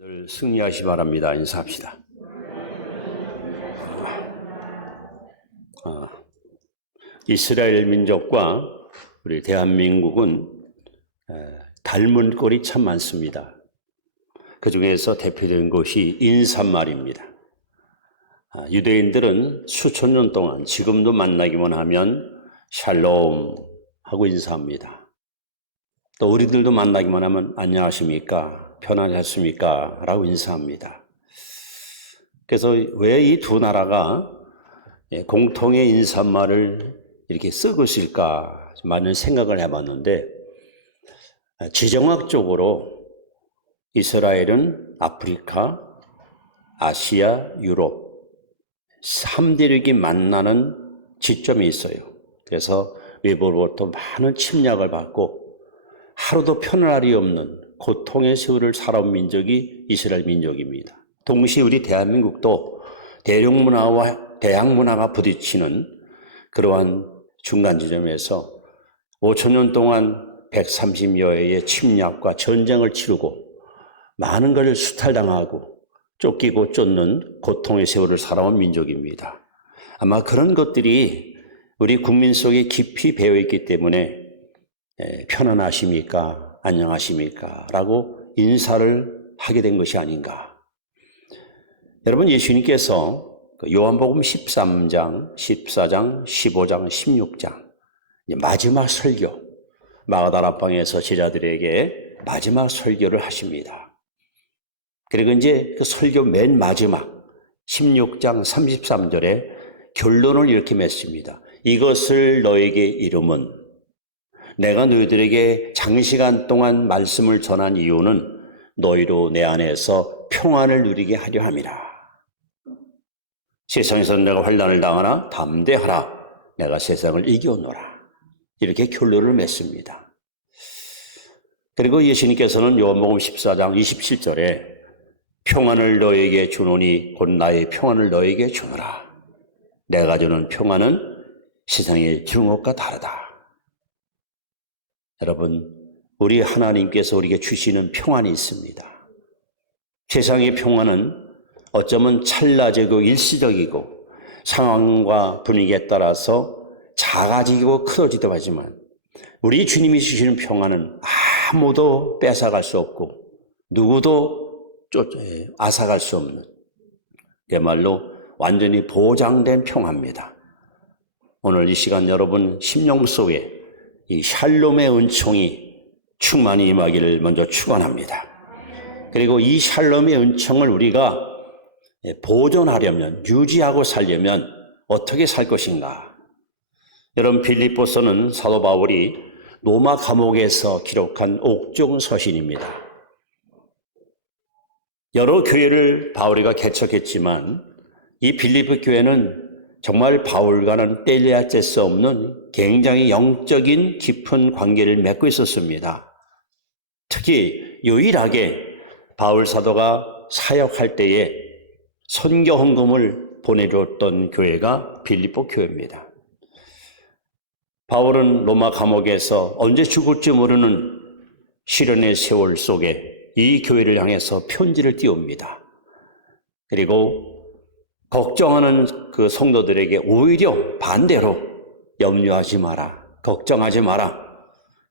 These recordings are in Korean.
늘 승리하시 바랍니다. 인사합시다. 이스라엘 민족과 우리 대한민국은 닮은 꼴이 참 많습니다. 그 중에서 대표적인 것이 인사말입니다. 유대인들은 수천 년 동안 지금도 만나기만 하면 샬롬 하고 인사합니다. 또 우리들도 만나기만 하면 안녕하십니까? 편안하셨습니까? 라고 인사합니다. 그래서 왜 이 두 나라가 공통의 인사말을 이렇게 쓰고 있을까 많은 생각을 해봤는데, 지정학적으로 이스라엘은 아프리카, 아시아, 유럽 3대륙이 만나는 지점이 있어요. 그래서 외부로부터 많은 침략을 받고 하루도 편안함이 없는 고통의 세월을 살아온 민족이 이스라엘 민족입니다. 동시에 우리 대한민국도 대륙문화와 대양문화가 부딪히는 그러한 중간 지점에서 5천 년 동안 130여회의 침략과 전쟁을 치르고 많은 것을 수탈당하고 쫓기고 쫓는 고통의 세월을 살아온 민족입니다. 아마 그런 것들이 우리 국민 속에 깊이 배어있기 때문에 편안하십니까? 안녕하십니까? 라고 인사를 하게 된 것이 아닌가. 여러분, 예수님께서 요한복음 13장, 14장, 15장, 16장 마지막 설교, 마가다라방에서 제자들에게 마지막 설교를 하십니다. 그리고 이제 그 설교 맨 마지막 16장 33절에 결론을 이렇게 맺습니다. 이것을 너에게 이름은, 내가 너희들에게 장시간 동안 말씀을 전한 이유는 너희로 내 안에서 평안을 누리게 하려 함이라. 세상에서 내가 환난을 당하나 담대하라. 내가 세상을 이겨노라. 이렇게 결론을 맺습니다. 그리고 예수님께서는 요한복음 14장 27절에 평안을 너에게 주노니 곧 나의 평안을 너에게 주노라. 내가 주는 평안은 세상에 주는 것과 다르다. 여러분, 우리 하나님께서 우리에게 주시는 평안이 있습니다. 세상의 평안은 어쩌면 찰나적이고 일시적이고 상황과 분위기에 따라서 작아지고 크어지기도 하지만 우리 주님이 주시는 평안은 아무도 뺏어갈 수 없고 누구도 앗아갈 수 없는, 그야말로 완전히 보장된 평안입니다. 오늘 이 시간 여러분 심령 속에 이 샬롬의 은총이 충만히 임하기를 먼저 축원합니다. 그리고 이 샬롬의 은총을 우리가 보존하려면, 유지하고 살려면 어떻게 살 것인가? 여러분, 빌립보서는 사도 바울이 로마 감옥에서 기록한 옥중 서신입니다. 여러 교회를 바울이가 개척했지만 이 빌립보 교회는 정말 바울과는 뗄래야 뗄 수 없는 굉장히 영적인 깊은 관계를 맺고 있었습니다. 특히 유일하게 바울 사도가 사역할 때에 선교 헌금을 보내줬던 교회가 빌립보 교회입니다. 바울은 로마 감옥에서 언제 죽을지 모르는 시련의 세월 속에 이 교회를 향해서 편지를 띄웁니다. 그리고 걱정하는 그 성도들에게 오히려 반대로 염려하지 마라, 걱정하지 마라.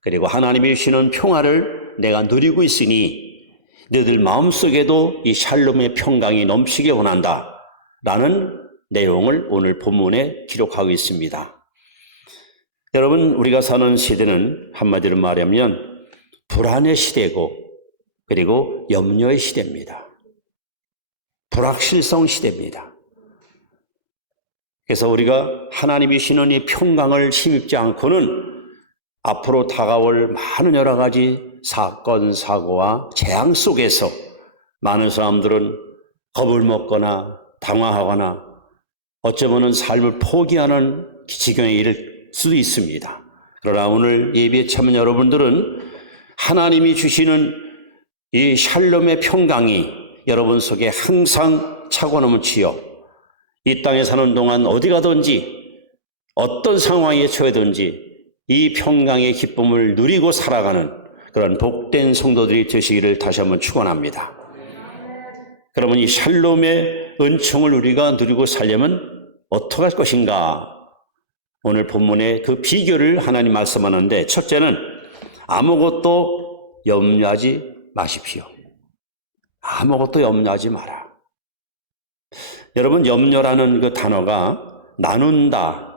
그리고 하나님이 주시는 평화를 내가 누리고 있으니 너희들 마음속에도 이 샬롬의 평강이 넘치게 원한다 라는 내용을 오늘 본문에 기록하고 있습니다. 여러분, 우리가 사는 시대는 한마디로 말하면 불안의 시대고 그리고 염려의 시대입니다. 불확실성 시대입니다. 그래서 우리가 하나님이 주시는 이 평강을 힘입지 않고는 앞으로 다가올 많은 여러 가지 사건, 사고와 재앙 속에서 많은 사람들은 겁을 먹거나 당황하거나 어쩌면 삶을 포기하는 지경에 이를 수도 있습니다. 그러나 오늘 예배에 참여한 여러분들은 하나님이 주시는 이 샬롬의 평강이 여러분 속에 항상 차고 넘치어 이 땅에 사는 동안 어디 가든지 어떤 상황에 처해든지 이 평강의 기쁨을 누리고 살아가는 그런 복된 성도들이 되시기를 다시 한번 축원합니다. 그러면 이 샬롬의 은총을 우리가 누리고 살려면 어떻게 할 것인가? 오늘 본문의 그 비결을 하나님 말씀하는데, 첫째는 아무것도 염려하지 마십시오. 아무것도 염려하지 마라. 여러분, 염려라는 그 단어가 나눈다,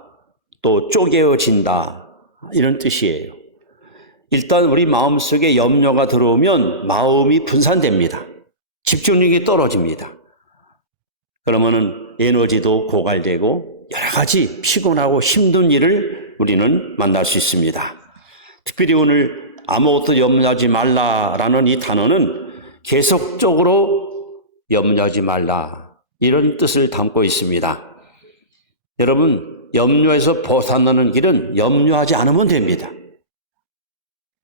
또 쪼개어진다, 이런 뜻이에요. 일단 우리 마음속에 염려가 들어오면 마음이 분산됩니다. 집중력이 떨어집니다. 그러면은 에너지도 고갈되고 여러 가지 피곤하고 힘든 일을 우리는 만날 수 있습니다. 특별히 오늘 아무것도 염려하지 말라라는 이 단어는 계속적으로 염려하지 말라, 이런 뜻을 담고 있습니다. 여러분, 염려에서 벗어나는 길은 염려하지 않으면 됩니다.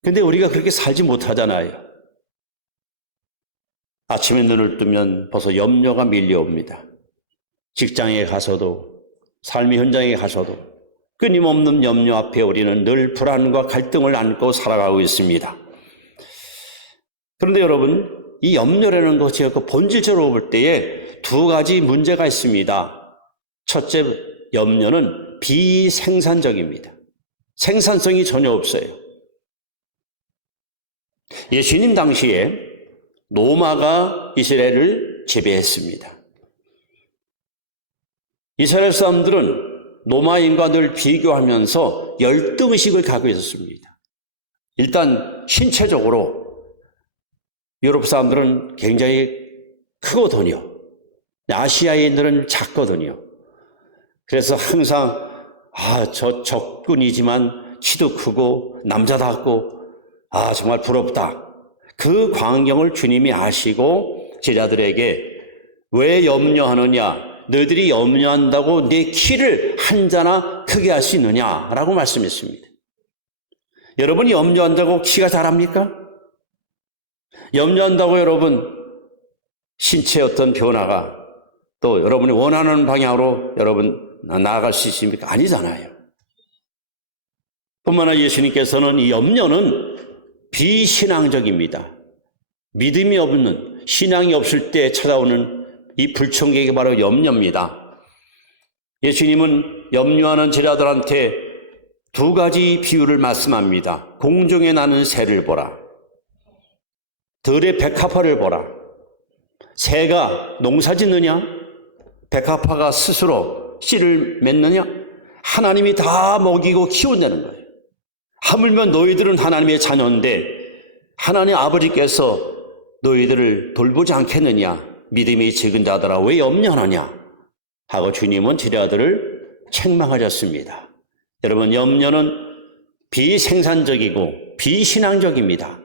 근데 우리가 그렇게 살지 못하잖아요. 아침에 눈을 뜨면 벌써 염려가 밀려옵니다. 직장에 가서도, 삶의 현장에 가서도 끊임없는 염려 앞에 우리는 늘 불안과 갈등을 안고 살아가고 있습니다. 그런데 여러분, 이 염려라는 것이 본질적으로 볼 때에 두 가지 문제가 있습니다. 첫째, 염려는 비생산적입니다. 생산성이 전혀 없어요. 예수님 당시에 노마가 이스라엘을 지배했습니다. 이스라엘 사람들은 노마인과 늘 비교하면서 열등의식을 갖고 있었습니다. 일단 신체적으로 유럽 사람들은 굉장히 크거든요. 아시아인들은 작거든요. 그래서 항상 저 적군이지만 키도 크고 남자답고 정말 부럽다. 그 광경을 주님이 아시고 제자들에게 왜 염려하느냐? 너희들이 염려한다고 내 키를 한 자나 크게 할 수 있느냐라고 말씀했습니다. 여러분이 염려한다고 키가 자랍니까? 염려한다고 여러분 신체의 어떤 변화가 또 여러분이 원하는 방향으로 여러분 나아갈 수 있습니까? 아니잖아요. 뿐만 아니라 예수님께서는 이 염려는 비신앙적입니다. 믿음이 없는, 신앙이 없을 때 찾아오는 이 불청객이 바로 염려입니다. 예수님은 염려하는 제자들한테 두 가지 비유를 말씀합니다. 공중에 나는 새를 보라. 들의 백합화를 보라. 새가 농사 짓느냐? 백합화가 스스로 씨를 맺느냐? 하나님이 다 먹이고 키운다는 거예요. 하물며 너희들은 하나님의 자녀인데 하나님 아버지께서 너희들을 돌보지 않겠느냐? 믿음이 적은 자들아 왜 염려하느냐? 하고 주님은 제자들을 책망하셨습니다. 여러분, 염려는 비생산적이고 비신앙적입니다.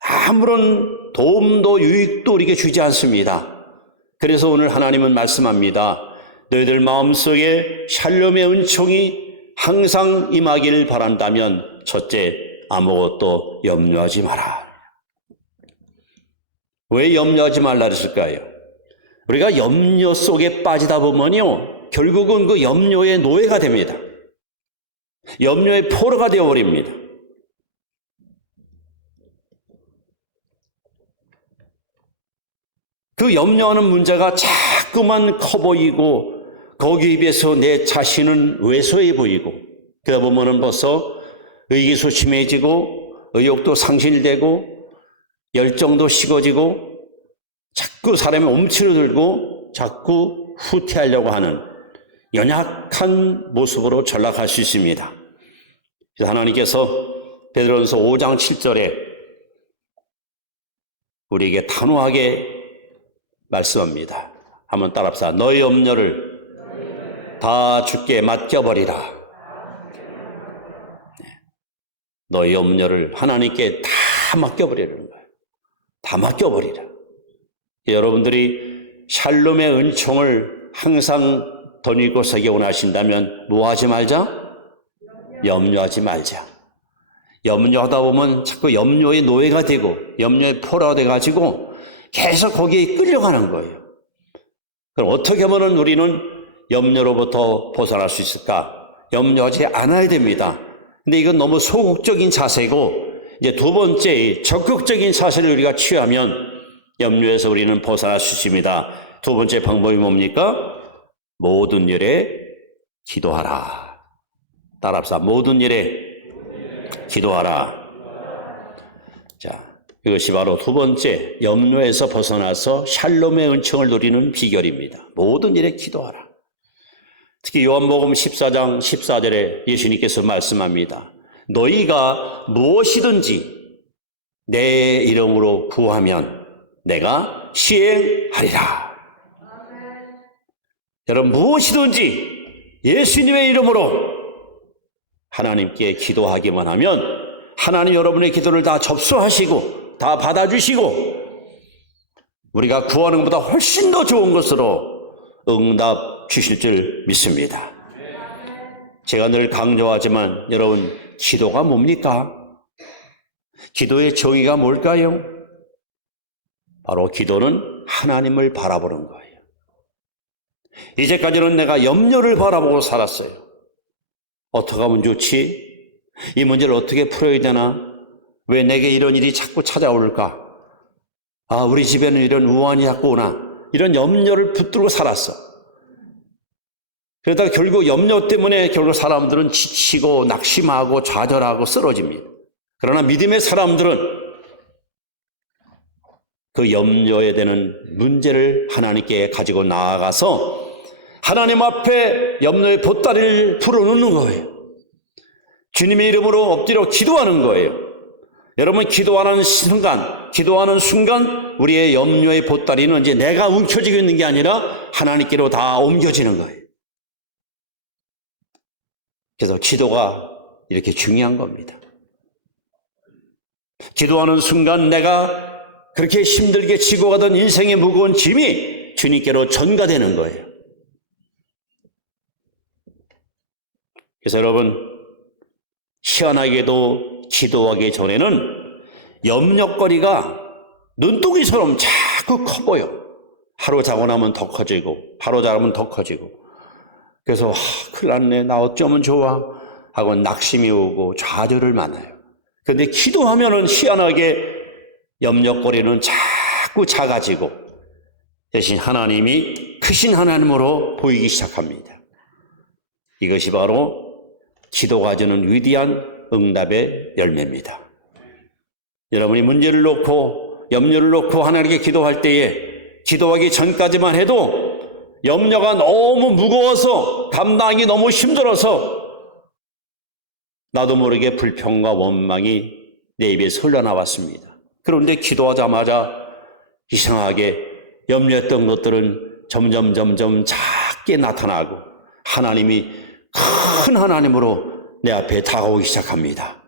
아무런 도움도 유익도 우리에게 주지 않습니다. 그래서 오늘 하나님은 말씀합니다. 너희들 마음속에 샬롬의 은총이 항상 임하기를 바란다면 첫째, 아무것도 염려하지 마라. 왜 염려하지 말라 그랬을까요? 우리가 염려 속에 빠지다 보면요, 결국은 그 염려의 노예가 됩니다. 염려의 포로가 되어버립니다. 그 염려하는 문제가 자꾸만 커 보이고 거기에 비해서 내 자신은 왜소해 보이고 그러다 보면은 벌써 의기소침해지고 의욕도 상실되고 열정도 식어지고 자꾸 사람이 움츠러들고 자꾸 후퇴하려고 하는 연약한 모습으로 전락할 수 있습니다. 그래서 하나님께서 베드로전서 5장 7절에 우리에게 단호하게 말씀합니다. 한번 따라합시다. 너희 염려를 다 주께 맡겨버리라. 너희 염려를 하나님께 다 맡겨버리는 거예요. 다 맡겨버리라. 여러분들이 샬롬의 은총을 항상 덧입고 서기 원하신다면 뭐 하지 말자? 염려하지 말자. 염려하다 보면 자꾸 염려의 노예가 되고 염려의 포로가 돼가지고 계속 거기에 끌려가는 거예요. 그럼 어떻게 하면 우리는 염려로부터 벗어날 수 있을까? 염려하지 않아야 됩니다. 근데 이건 너무 소극적인 자세고 이제 두 번째 적극적인 자세를 우리가 취하면 염려에서 우리는 벗어날 수 있습니다. 두 번째 방법이 뭡니까? 모든 일에 기도하라. 따라합시다. 모든 일에 기도하라. 자, 이것이 바로 두 번째 염려에서 벗어나서 샬롬의 은총을 누리는 비결입니다. 모든 일에 기도하라. 특히 요한복음 14장 14절에 예수님께서 말씀합니다. 너희가 무엇이든지 내 이름으로 구하면 내가 시행하리라. 여러분, 무엇이든지 예수님의 이름으로 하나님께 기도하기만 하면 하나님 여러분의 기도를 다 접수하시고 다 받아주시고 우리가 구하는 것보다 훨씬 더 좋은 것으로 응답 주실 줄 믿습니다. 제가 늘 강조하지만 여러분, 기도가 뭡니까? 기도의 정의가 뭘까요? 바로 기도는 하나님을 바라보는 거예요. 이제까지는 내가 염려를 바라보고 살았어요. 어떻게 하면 좋지? 이 문제를 어떻게 풀어야 되나? 왜 내게 이런 일이 자꾸 찾아올까? 아, 우리 집에는 이런 우환이 자꾸 오나? 이런 염려를 붙들고 살았어. 그러다가 결국 염려 때문에 결국 사람들은 지치고 낙심하고 좌절하고 쓰러집니다. 그러나 믿음의 사람들은 그 염려에 되는 문제를 하나님께 가지고 나아가서 하나님 앞에 염려의 보따리를 풀어놓는 거예요. 주님의 이름으로 엎드려 기도하는 거예요. 여러분, 기도하는 순간 우리의 염려의 보따리는 이제 내가 움켜쥐고 있는 게 아니라 하나님께로 다 옮겨지는 거예요. 그래서 기도가 이렇게 중요한 겁니다. 기도하는 순간 내가 그렇게 힘들게 지고 가던 인생의 무거운 짐이 주님께로 전가되는 거예요. 그래서 여러분, 희한하게도 기도하기 전에는 염려거리가 눈덩이처럼 자꾸 커 보여. 하루 자고 나면 더 커지고 하루 자면 더 커지고. 그래서 큰일 났네, 나 어쩌면 좋아 하고 낙심이 오고 좌절을 만나요. 그런데 기도하면은 희한하게 염려거리는 자꾸 작아지고 대신 하나님이 크신 하나님으로 보이기 시작합니다. 이것이 바로 기도가 주는 위대한 응답의 열매입니다. 여러분이 문제를 놓고 염려를 놓고 하나님께 기도할 때에 기도하기 전까지만 해도 염려가 너무 무거워서 감당하기 너무 힘들어서 나도 모르게 불평과 원망이 내 입에서 흘러나왔습니다. 그런데 기도하자마자 이상하게 염려했던 것들은 점점 작게 나타나고 하나님이 큰 하나님으로 내 앞에 다가오기 시작합니다.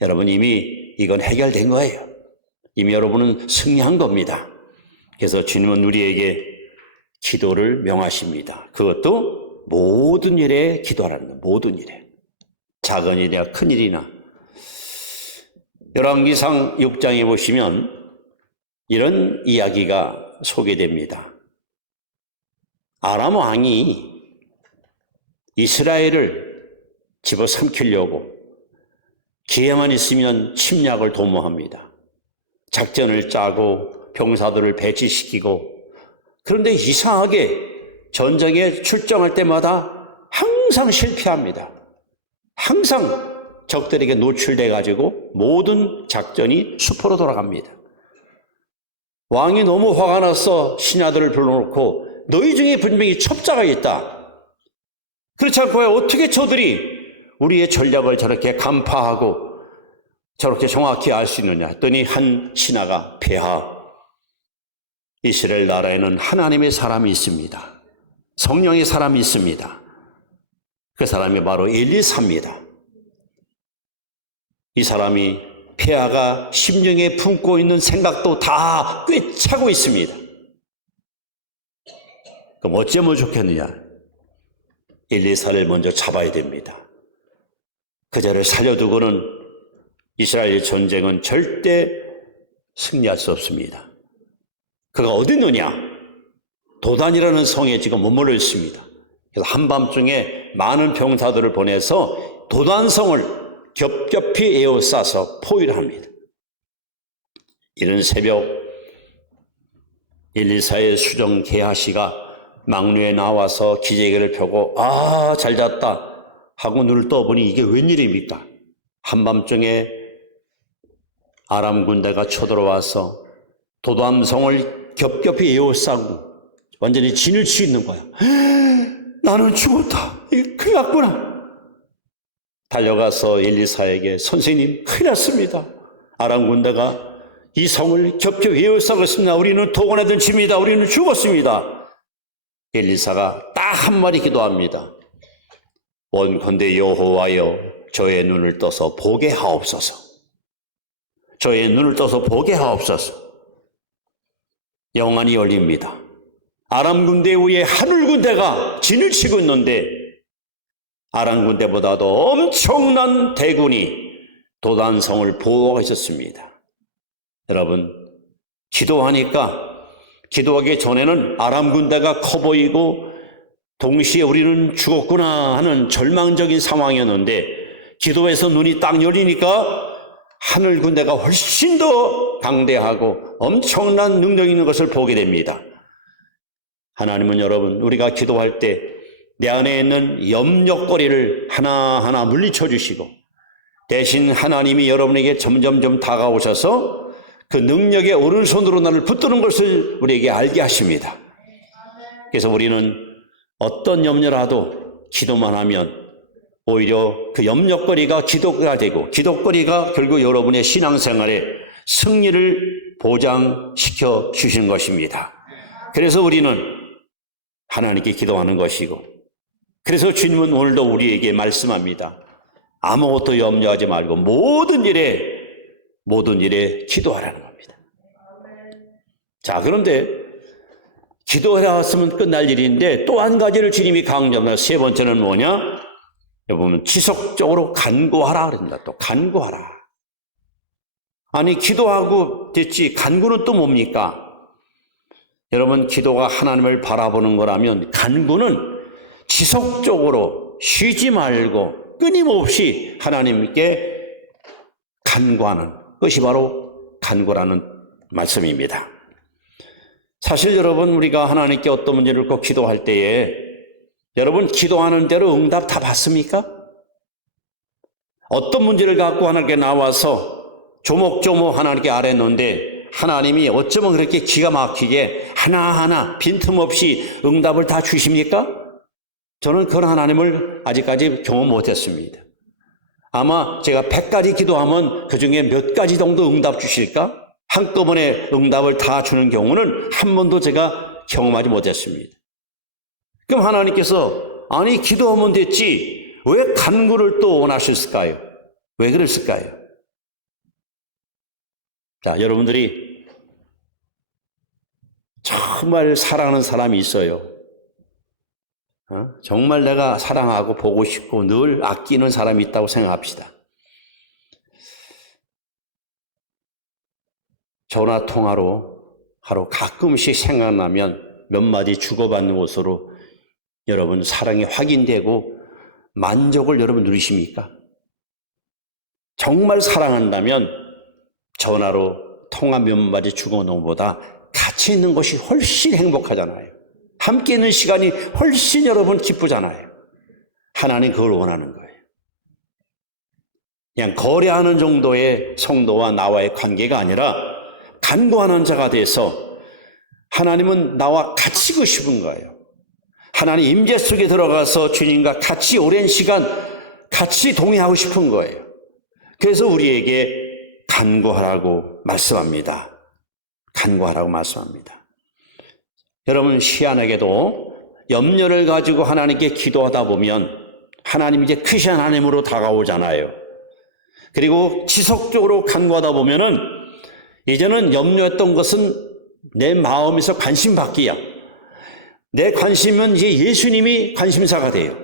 여러분, 이미 이건 해결된 거예요. 이미 여러분은 승리한 겁니다. 그래서 주님은 우리에게 기도를 명하십니다. 그것도 모든 일에 기도하라는 거예요. 모든 일에. 작은 일이나 큰 일이나. 열왕기상 6장에 보시면 이런 이야기가 소개됩니다. 아람 왕이 이스라엘을 집어삼키려고 기회만 있으면 침략을 도모합니다. 작전을 짜고 병사들을 배치시키고, 그런데 이상하게 전쟁에 출정할 때마다 항상 실패합니다. 항상 적들에게 노출돼 가지고 모든 작전이 수포로 돌아갑니다. 왕이 너무 화가 나서 신하들을 불러놓고 너희 중에 분명히 첩자가 있다. 그렇지 않고 어떻게 저들이 우리의 전략을 저렇게 간파하고 저렇게 정확히 알 수 있느냐 했더니 한 신하가, 폐하, 이스라엘 나라에는 하나님의 사람이 있습니다. 성령의 사람이 있습니다. 그 사람이 바로 엘리사입니다. 이 사람이, 폐하가 심령에 품고 있는 생각도 다 꿰차고 있습니다. 그럼 어쩌면 좋겠느냐? 엘리사를 먼저 잡아야 됩니다. 그자를 살려두고는 이스라엘 전쟁은 절대 승리할 수 없습니다. 그가 어디 있느냐? 도단이라는 성에 지금 머물러 있습니다. 그래서 한밤중에 많은 병사들을 보내서 도단성을 겹겹이 에워싸서 포위를 합니다. 이른 새벽 엘리사의 수정 게하시가 망루에 나와서 기저귀를 펴고 잘 잤다 하고 눈을 떠보니 이게 웬일입니까? 한밤중에 아람 군대가 쳐들어와서 도담성을 겹겹이 에워싸고 완전히 진을 치고 있는 거야. 나는 죽었다. 이게 큰일 났구나. 달려가서 엘리사에게 선생님 큰일 났습니다. 아람 군대가 이 성을 겹겹이 에워싸고 있습니다. 우리는 도관하던 집입니다. 우리는 죽었습니다. 엘리사가 딱 한마디 기도합니다. 원컨대 여호와여 저의 눈을 떠서 보게 하옵소서. 저의 눈을 떠서 보게 하옵소서. 영안이 열립니다. 아람 군대 위에 하늘 군대가 진을 치고 있는데 아람 군대보다도 엄청난 대군이 도단성을 보호하고 있었습니다. 여러분, 기도하기 전에는 아람 군대가 커 보이고 동시에 우리는 죽었구나 하는 절망적인 상황이었는데 기도해서 눈이 딱 열리니까 하늘 군대가 훨씬 더 강대하고 엄청난 능력 있는 것을 보게 됩니다. 하나님은 여러분, 우리가 기도할 때 내 안에 있는 염려거리를 하나하나 물리쳐 주시고 대신 하나님이 여러분에게 점점점 다가오셔서 그 능력의 오른손으로 나를 붙드는 것을 우리에게 알게 하십니다. 그래서 우리는 어떤 염려라도 기도만 하면 오히려 그 염려거리가 기도가 되고 기도거리가 결국 여러분의 신앙생활에 승리를 보장시켜 주시는 것입니다. 그래서 우리는 하나님께 기도하는 것이고 그래서 주님은 오늘도 우리에게 말씀합니다. 아무것도 염려하지 말고 모든 일에 기도하라는 겁니다. 자, 그런데 기도하라 했으면 끝날 일인데 또 한 가지를 주님이 강조합니다. 세 번째는 뭐냐? 여러분, 지속적으로 간구하라 그럽니다. 또 간구하라. 아니, 기도하고 됐지 간구는 또 뭡니까? 여러분, 기도가 하나님을 바라보는 거라면 간구는 지속적으로 쉬지 말고 끊임없이 하나님께 간구하는 것이 바로 간구라는 말씀입니다. 사실 여러분, 우리가 하나님께 어떤 문제를 꼭 기도할 때에 여러분 기도하는 대로 응답 다 받습니까? 어떤 문제를 갖고 하나님께 나와서 조목조목 하나님께 아뢰는데 하나님이 어쩌면 그렇게 기가 막히게 하나하나 빈틈없이 응답을 다 주십니까? 저는 그런 하나님을 아직까지 경험 못했습니다. 아마 제가 100가지 기도하면 그중에 몇 가지 정도 응답 주실까? 한꺼번에 응답을 다 주는 경우는 한 번도 제가 경험하지 못했습니다. 그럼 하나님께서 아니 기도하면 됐지 왜 간구를 또 원하셨을까요? 왜 그랬을까요? 자, 여러분들이 정말 사랑하는 사람이 있어요. 정말 내가 사랑하고 보고 싶고 늘 아끼는 사람이 있다고 생각합시다. 전화 통화로 가끔씩 생각나면 몇 마디 주고받는 것으로 여러분 사랑이 확인되고 만족을 여러분 누리십니까? 정말 사랑한다면 전화로 통화 몇 마디 주고받는 것보다 같이 있는 것이 훨씬 행복하잖아요. 함께 있는 시간이 훨씬 여러분 기쁘잖아요. 하나님 그걸 원하는 거예요. 그냥 거래하는 정도의 성도와 나와의 관계가 아니라 간구하는 자가 돼서 하나님은 나와 같이 있고 싶은 거예요. 하나님 임재 속에 들어가서 주님과 같이 오랜 시간 같이 동행하고 싶은 거예요. 그래서 우리에게 간구하라고 말씀합니다. 간구하라고 말씀합니다. 여러분, 희한하게도 염려를 가지고 하나님께 기도하다 보면 하나님 이제 크신 하나님으로 다가오잖아요. 그리고 지속적으로 간구하다 보면은 이제는 염려했던 것은 내 마음에서 관심 받기야. 내 관심은 이제 예수님이 관심사가 돼요.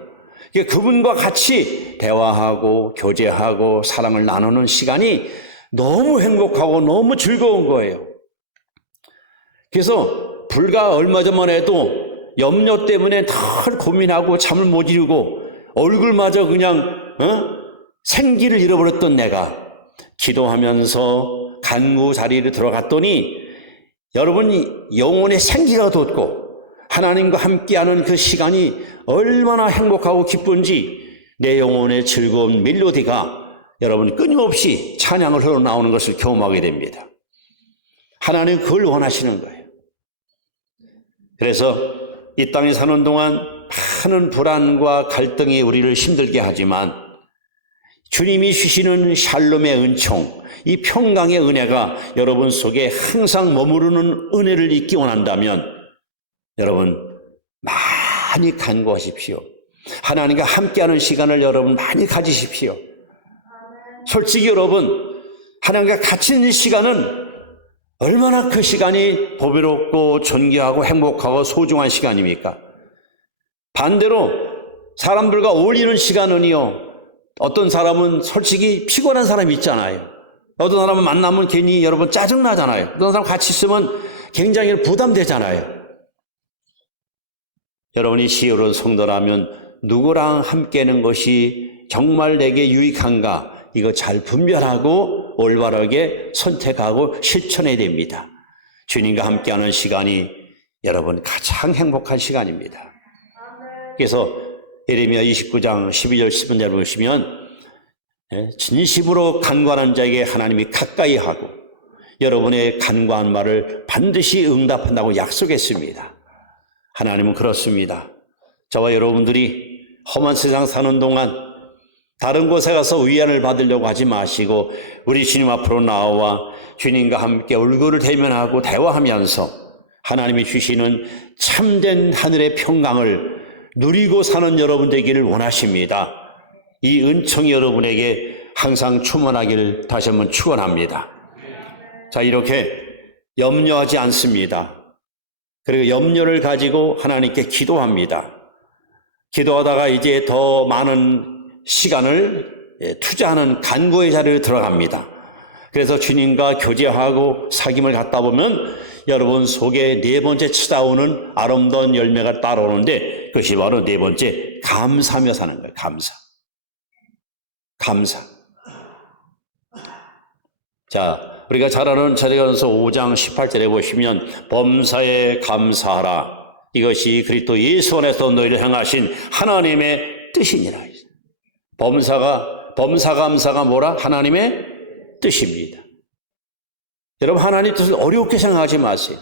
그분과 같이 대화하고 교제하고 사랑을 나누는 시간이 너무 행복하고 너무 즐거운 거예요. 그래서 불과 얼마 전만 해도 염려 때문에 늘 고민하고 잠을 못 이루고 얼굴마저 그냥 생기를 잃어버렸던 내가 기도하면서 간구 자리를 들어갔더니 여러분 영혼의 생기가 돋고 하나님과 함께하는 그 시간이 얼마나 행복하고 기쁜지 내 영혼의 즐거운 멜로디가 여러분 끊임없이 찬양을 흘러나오는 것을 경험하게 됩니다. 하나님 그걸 원하시는 거예요. 그래서 이 땅에 사는 동안 많은 불안과 갈등이 우리를 힘들게 하지만 주님이 주시는 샬롬의 은총, 이 평강의 은혜가 여러분 속에 항상 머무르는 은혜를 잊기 원한다면 여러분 많이 간구하십시오. 하나님과 함께하는 시간을 여러분 많이 가지십시오. 솔직히 여러분 하나님과 같이 있는 시간은 얼마나 그 시간이 보배롭고 존귀하고 행복하고 소중한 시간입니까? 반대로 사람들과 어울리는 시간은요, 어떤 사람은 솔직히 피곤한 사람이 있잖아요. 어떤 사람은 만나면 괜히 여러분 짜증나잖아요. 어떤 사람 같이 있으면 굉장히 부담되잖아요. 여러분이 시어로운 성도라면 누구랑 함께하는 것이 정말 내게 유익한가, 이거 잘 분별하고 올바르게 선택하고 실천해야 됩니다. 주님과 함께하는 시간이 여러분 가장 행복한 시간입니다. 그래서 예레미야 29장 12절 10절을 보시면 진심으로 간구하는 자에게 하나님이 가까이 하고 여러분의 간구한 말을 반드시 응답한다고 약속했습니다. 하나님은 그렇습니다. 저와 여러분들이 험한 세상 사는 동안 다른 곳에 가서 위안을 받으려고 하지 마시고 우리 주님 앞으로 나와 주님과 함께 얼굴을 대면하고 대화하면서 하나님이 주시는 참된 하늘의 평강을 누리고 사는 여러분 되기를 원하십니다. 이 은총이 여러분에게 항상 충만하기를 다시 한번 축원합니다. 자, 이렇게 염려하지 않습니다. 그리고 염려를 가지고 하나님께 기도합니다. 기도하다가 이제 더 많은 시간을 투자하는 간구의 자리로 들어갑니다. 그래서 주님과 교제하고 사귐을 갖다 보면 여러분 속에 네 번째 찾아오는 아름다운 열매가 따라오는데 그것이 바로 네 번째 감사하며 사는 거예요. 감사. 자, 우리가 잘 아는 자리가서 5장 18절에 보시면 범사에 감사하라. 이것이 그리스도 예수 안에서 너희를 향하신 하나님의 뜻이니라. 범사 감사가 뭐라? 하나님의 뜻입니다. 여러분 하나님 뜻을 어렵게 생각하지 마세요.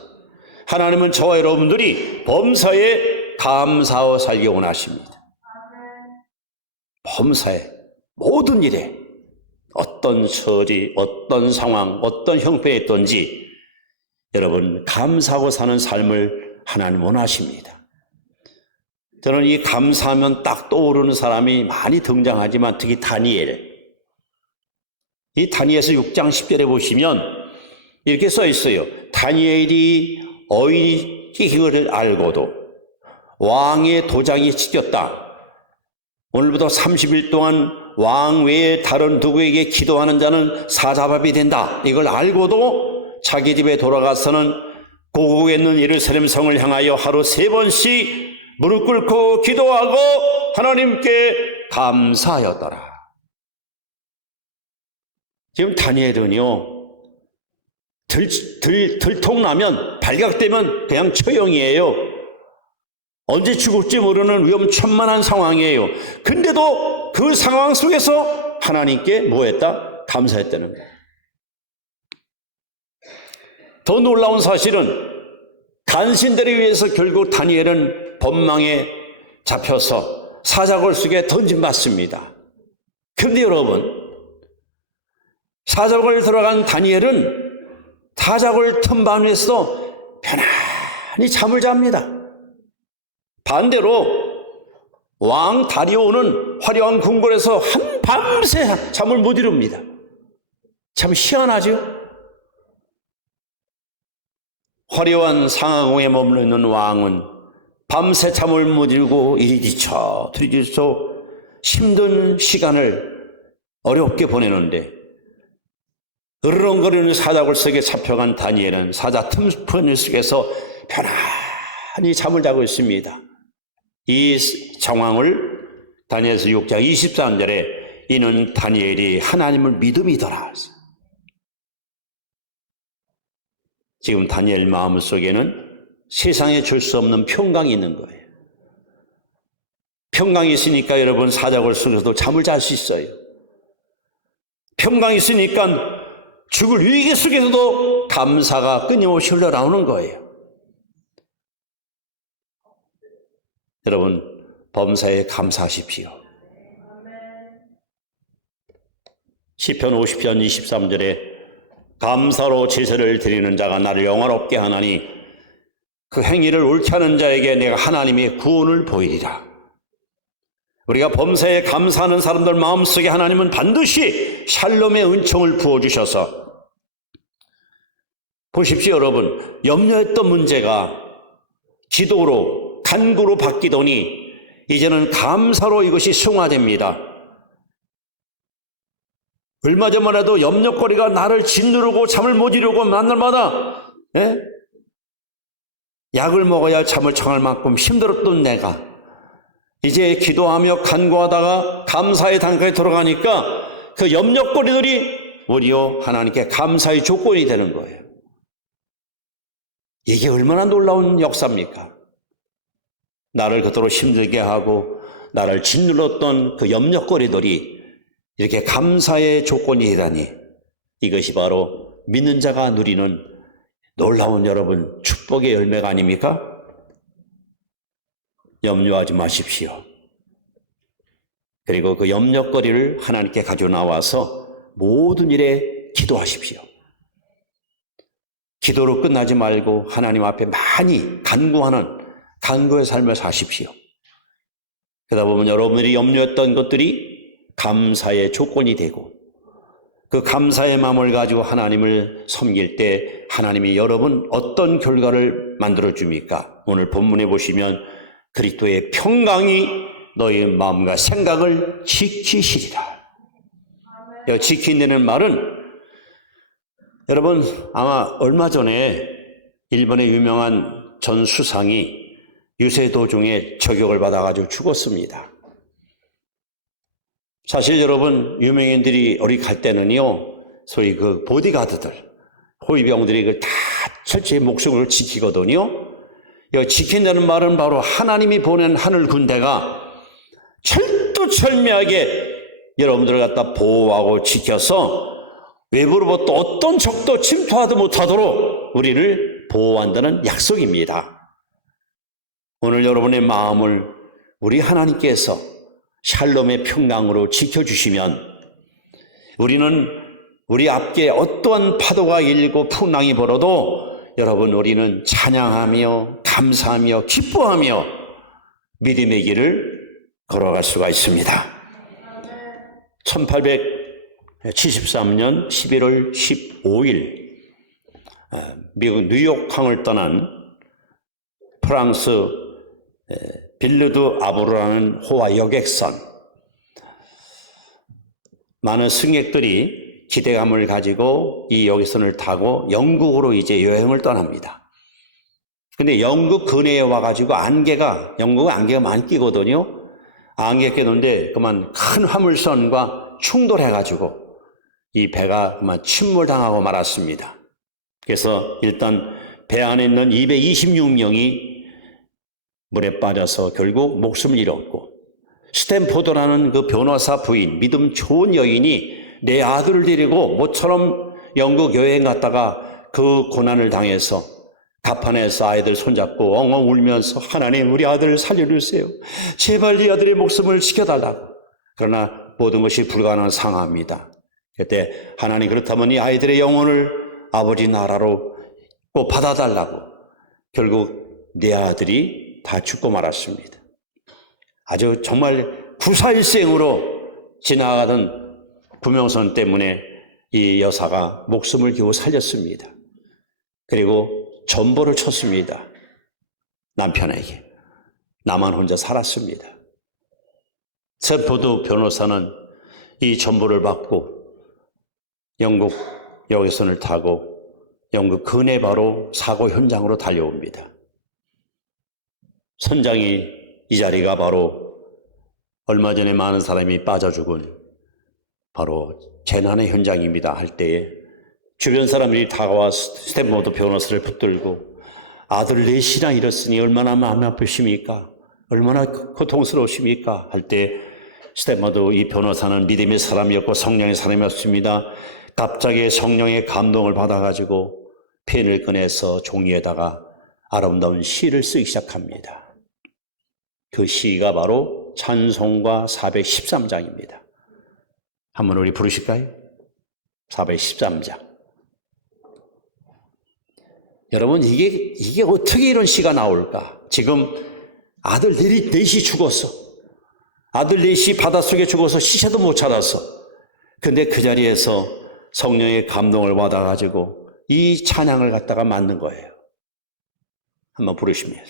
하나님은 저와 여러분들이 범사에 감사하고 살기 원하십니다. 범사에 모든 일에 어떤 처지, 어떤 상황, 어떤 형편에 있든지 여러분 감사하고 사는 삶을 하나님 원하십니다. 저는 이 감사하면 딱 떠오르는 사람이 많이 등장하지만 특히 다니엘. 이 다니엘서 6장 10절에 보시면 이렇게 써 있어요. 다니엘이 어인의 힘을 알고도 왕의 도장이 찍혔다. 오늘부터 30일 동안 왕 외에 다른 누구에게 기도하는 자는 사자밥이 된다. 이걸 알고도 자기 집에 돌아가서는 고국에 있는 예루살렘 성을 향하여 하루 3번씩 무릎 꿇고 기도하고 하나님께 감사하였더라. 지금 다니엘은요, 들통나면 발각되면 그냥 처형이에요. 언제 죽을지 모르는 위험천만한 상황이에요. 근데도 그 상황 속에서 하나님께 뭐 했다? 감사했다는 거예요. 더 놀라운 사실은 간신들에 의해서 결국 다니엘은 법망에 잡혀서 사자골 속에 던짐받습니다. 그런데 여러분, 사자골 들어간 다니엘은 사자골 틈밤에서 편안히 잠을 잡니다. 반대로 왕 다리오는 화려한 궁궐에서 한밤새 잠을 못 이룹니다. 참 희한하죠? 화려한 상하궁에 머물러 있는 왕은 밤새 잠을 못 이루고 이리 지쳐 힘든 시간을 어렵게 보내는데 으르렁거리는 사자굴 속에 잡혀간 다니엘은 사자 틈풀 속에서 편안히 잠을 자고 있습니다. 이 상황을 다니엘서 6장 23절에 이는 다니엘이 하나님을 믿음이더라. 지금 다니엘 마음속에는 세상에 줄 수 없는 평강이 있는 거예요. 평강이 있으니까 여러분 사자굴 속에서도 잠을 잘 수 있어요. 평강이 있으니까 죽을 위기 속에서도 감사가 끊임없이 흘러나오는 거예요. 여러분 범사에 감사하십시오. 시편 50편 23절에 감사로 제사를 드리는 자가 나를 영화롭게 하나니 그 행위를 옳게 하는 자에게 내가 하나님의 구원을 보이리라. 우리가 범사에 감사하는 사람들 마음속에 하나님은 반드시 샬롬의 은총을 부어주셔서 보십시오. 여러분, 염려했던 문제가 기도로 간구로 바뀌더니 이제는 감사로 이것이 승화됩니다. 얼마 전만 해도 염려거리가 나를 짓누르고 잠을 못 이루고 날마다 약을 먹어야 잠을 청할 만큼 힘들었던 내가 이제 기도하며 간구하다가 감사의 단계에 들어가니까 그 염려거리들이 오히려 하나님께 감사의 조건이 되는 거예요. 이게 얼마나 놀라운 역사입니까? 나를 그토록 힘들게 하고 나를 짓눌렀던 그 염려거리들이 이렇게 감사의 조건이 되다니 이것이 바로 믿는 자가 누리는 놀라운 여러분 축복의 열매가 아닙니까? 염려하지 마십시오. 그리고 그 염려거리를 하나님께 가지고 나와서 모든 일에 기도하십시오. 기도로 끝나지 말고 하나님 앞에 많이 간구하는 간구의 삶을 사십시오. 그러다 보면 여러분들이 염려했던 것들이 감사의 조건이 되고 그 감사의 마음을 가지고 하나님을 섬길 때 하나님이 여러분 어떤 결과를 만들어줍니까? 오늘 본문에 보시면 그리스도의 평강이 너희 마음과 생각을 지키시리라. 지킨다는 말은 여러분 아마 얼마 전에 일본의 유명한 전 수상이 유세도중에 저격을 받아가지고 죽었습니다. 사실 여러분 유명인들이 어디 갈 때는요 소위 그 보디가드들 호위병들이 그 다 철저히 목숨을 지키거든요. 지킨다는 말은 바로 하나님이 보낸 하늘 군대가 철두철미하게 여러분들을 갖다 보호하고 지켜서 외부로부터 어떤 적도 침투하지 못하도록 우리를 보호한다는 약속입니다. 오늘 여러분의 마음을 우리 하나님께서 샬롬의 평강으로 지켜주시면 우리는 우리 앞에 어떠한 파도가 일고 풍랑이 불어도 여러분 우리는 찬양하며 감사하며 기뻐하며 믿음의 길을 걸어갈 수가 있습니다. 1873년 11월 15일 미국 뉴욕항을 떠난 프랑스 빌르드 아브르라는 호화 여객선 많은 승객들이 기대감을 가지고 이 여객선을 타고 영국으로 이제 여행을 떠납니다. 근데 영국 근해에 와가지고 영국은 안개가 많이 끼거든요. 안개 끼는데 그만 큰 화물선과 충돌해가지고 이 배가 그만 침몰당하고 말았습니다. 그래서 일단 배 안에 있는 226명이 물에 빠져서 결국 목숨을 잃었고 스탠포드라는 그 변호사 부인, 믿음 좋은 여인이 내 아들을 데리고 모처럼 영국 여행 갔다가 그 고난을 당해서 갑판에서 아이들 손잡고 엉엉 울면서 하나님 우리 아들을 살려주세요. 제발 이 아들의 목숨을 지켜달라고. 그러나 모든 것이 불가능한 상황입니다. 그때 하나님 그렇다면 이 아이들의 영혼을 아버지 나라로 꼭 받아달라고. 결국 내 아들이 다 죽고 말았습니다. 아주 정말 구사일생으로 지나가던 구명선 때문에 이 여사가 목숨을 겨우 살렸습니다. 그리고 전보를 쳤습니다. 남편에게. 나만 혼자 살았습니다. 스탠포드 변호사는 이 전보를 받고 영국 여객선을 타고 영국 근해 바로 사고 현장으로 달려옵니다. 선장이 이 자리가 바로 얼마 전에 많은 사람이 빠져 죽은 바로 재난의 현장입니다 할 때에 주변 사람들이 다가와서 스탠포드 변호사를 붙들고 아들 넷이나 잃었으니 얼마나 마음 아프십니까? 얼마나 고통스러우십니까? 할 때 스탠포드 이 변호사는 믿음의 사람이었고 성령의 사람이었습니다. 갑자기 성령의 감동을 받아가지고 펜을 꺼내서 종이에다가 아름다운 시를 쓰기 시작합니다. 그 시가 바로 찬송가 413장입니다. 한번 우리 부르실까요? 413장. 여러분, 이게 어떻게 이런 시가 나올까? 지금 아들 넷이 죽었어. 아들 넷이 바닷속에 죽어서 시체도 못 찾았어. 근데 그 자리에서 성령의 감동을 받아가지고 이 찬양을 갖다가 만든 거예요. 한번 부르시면.